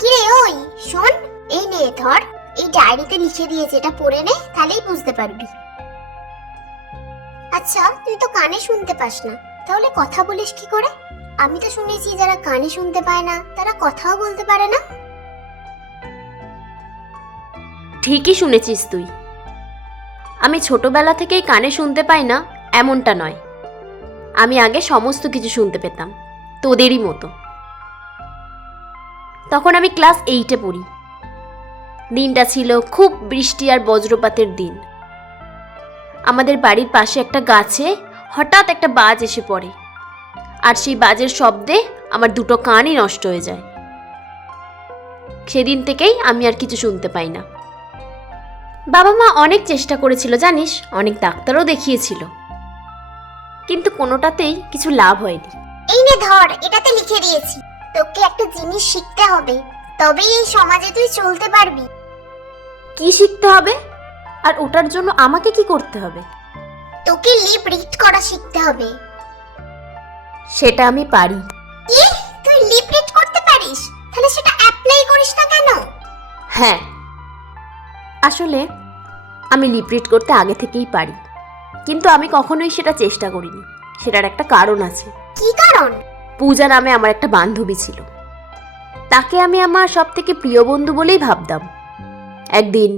কি রে? ওই শোন, এই নে ধর, এই ডায়েরিতে লিখে দিয়েছে, এটা পড়ে নে, তাহলেই বুঝতে পারবি। আচ্ছা, তুই তো কানে শুনতে পাস না, তাহলে কথা বলিস কি করে? আমি তো শুনেছি যারা কানে শুনতে পায় না তারা কথাও বলতে পারে না। ঠিকই শুনেছিস তুই। আমি ছোটবেলা থেকেই কানে শুনতে পাই না এমনটা নয়, আমি আগে সমস্ত কিছু শুনতে পেতাম, তোদেরই মতো। তখন আমি ক্লাস 8-এ পড়ি। দিনটা ছিল খুব বৃষ্টি আর বজ্রপাতের দিন। আমাদের বাড়ির পাশে একটা গাছে হঠাৎ একটা বাজ এসে পড়ে, আর সেই বাজের শব্দে আমার দুটো কানই নষ্ট হয়ে যায়। সেদিন থেকেই আমি আর কিছু শুনতে পাই না। বাবা মা অনেক চেষ্টা করেছিল জানিস, অনেক ডাক্তারও দেখিয়েছিল, কিন্তু কোনোটাতেই কিছু লাভ হয়নি। এই নে ধর, এটাতে লিখে দিয়েছি, তোকে একটা জিনিস শিখতে হবে, তবেই এই সমাজে তুই চলতে পারবি। কি শিখতে হবে? আর ওটার জন্য আমাকে কি করতে হবে? তোকে লিপ রিড করা শিখতে হবে। সেটা আমি পারি। কি? তুই লিপ রিড করতে পারিস? তাহলে সেটা অ্যাপ্লাই করিস না কেন? হ্যাঁ, আসলে আমি লিপ রিড করতে আগে থেকেই পারি, কিন্তু আমি কখনোই সেটা চেষ্টা করিনি। সেটার একটা কারণ আছে। কি কারণ? পূজা নামে আমার একটা বান্ধবী ছিল, তাকে আমি আমার সব থেকে প্রিয় বন্ধু বলেই ভাবতাম। একদিন